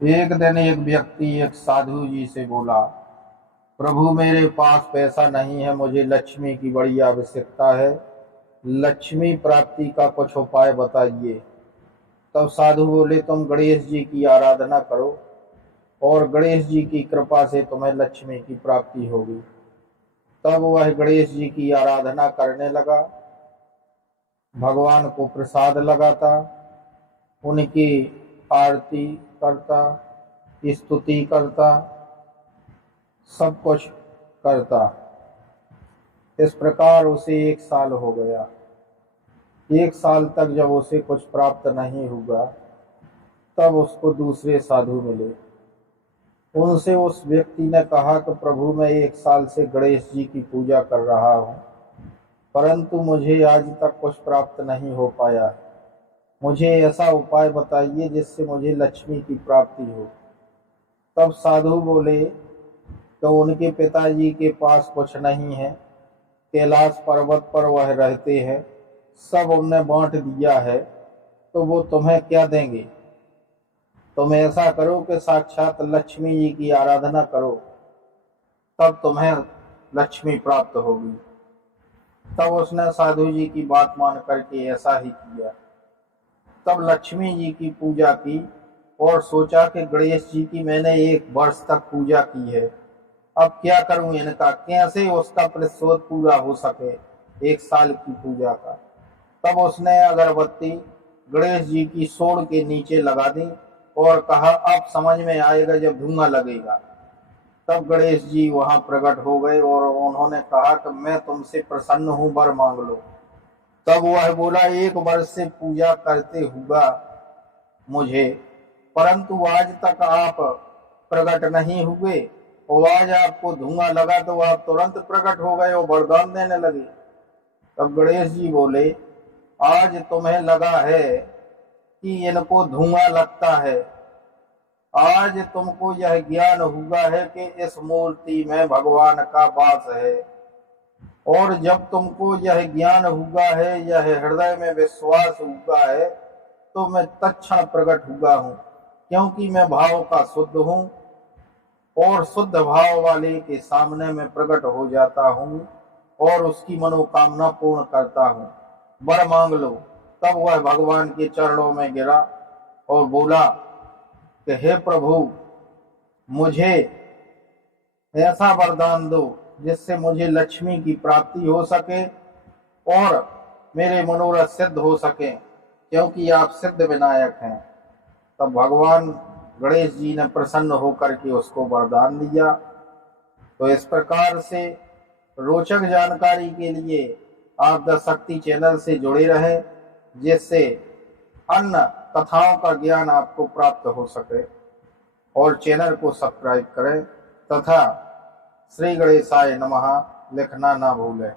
एक दिन एक व्यक्ति एक साधु जी से बोला, प्रभु मेरे पास पैसा नहीं है, मुझे लक्ष्मी की बड़ी आवश्यकता है, लक्ष्मी प्राप्ति का कुछ उपाय बताइए। तब साधु बोले, तुम गणेश जी की आराधना करो और गणेश जी की कृपा से तुम्हें लक्ष्मी की प्राप्ति होगी। तब वह गणेश जी की आराधना करने लगा, भगवान को प्रसाद लगाता, उनकी आरती करता, स्तुति करता, सब कुछ करता। इस प्रकार उसे 1 साल हो गया। 1 साल तक जब उसे कुछ प्राप्त नहीं हुआ, तब उसको दूसरे साधु मिले। उनसे उस व्यक्ति ने कहा कि प्रभु मैं 1 साल से गणेश जी की पूजा कर रहा हूँ, परंतु मुझे आज तक कुछ प्राप्त नहीं हो पाया। मुझे ऐसा उपाय बताइए जिससे मुझे लक्ष्मी की प्राप्ति हो। तब साधु बोले तो उनके पिताजी के पास कुछ नहीं है, कैलाश पर्वत पर वह रहते हैं, सब उनने बांट दिया है, तो वो तुम्हें क्या देंगे। तुम ऐसा करो कि साक्षात लक्ष्मी जी की आराधना करो, तब तुम्हें लक्ष्मी प्राप्त होगी। तब उसने साधु जी की बात मान करके ऐसा ही किया। तब लक्ष्मी जी की पूजा की और सोचा कि गणेश जी की मैंने 1 वर्ष तक पूजा की है, अब क्या करूं, इनका कैसे उसका प्रतिशोध पूरा हो सके 1 साल की पूजा का। तब उसने अगरबत्ती गणेश जी की सूंड के नीचे लगा दी और कहा, अब समझ में आएगा जब धुआं लगेगा। तब गणेश जी वहां प्रकट हो गए और उन्होंने कहा कि मैं तुमसे प्रसन्न हूं, वर मांग लो। तब वह बोला, 1 वर्ष से पूजा करते हुआ मुझे, परंतु आज तक आप प्रकट नहीं हुए और आज आपको धुआं लगा तो आप तुरंत प्रकट हो गए और वरदान देने लगे। तब गणेश जी बोले, आज तुम्हें लगा है कि इनको धुआं लगता है, आज तुमको यह ज्ञान हुआ है कि इस मूर्ति में भगवान का वास है, और जब तुमको यह ज्ञान हुआ है, यह हृदय में विश्वास हुआ है, तो मैं तत्क्षण प्रकट हुआ हूँ, क्योंकि मैं भाव का शुद्ध हूँ और शुद्ध भाव वाले के सामने मैं प्रकट हो जाता हूँ और उसकी मनोकामना पूर्ण करता हूँ, वर मांग लो। तब वह भगवान के चरणों में गिरा और बोला कि हे प्रभु, मुझे ऐसा वरदान दो जिससे मुझे लक्ष्मी की प्राप्ति हो सके और मेरे मनोरथ सिद्ध हो सके, क्योंकि आप सिद्ध विनायक हैं। तब भगवान गणेश जी ने प्रसन्न होकर के उसको वरदान दिया। तो इस प्रकार से रोचक जानकारी के लिए आप द शक्ति चैनल से जुड़े रहें, जिससे अन्य कथाओं का ज्ञान आपको प्राप्त हो सके, और चैनल को सब्सक्राइब करें तथा श्री गणेशाय नमः लिखना ना भूलें।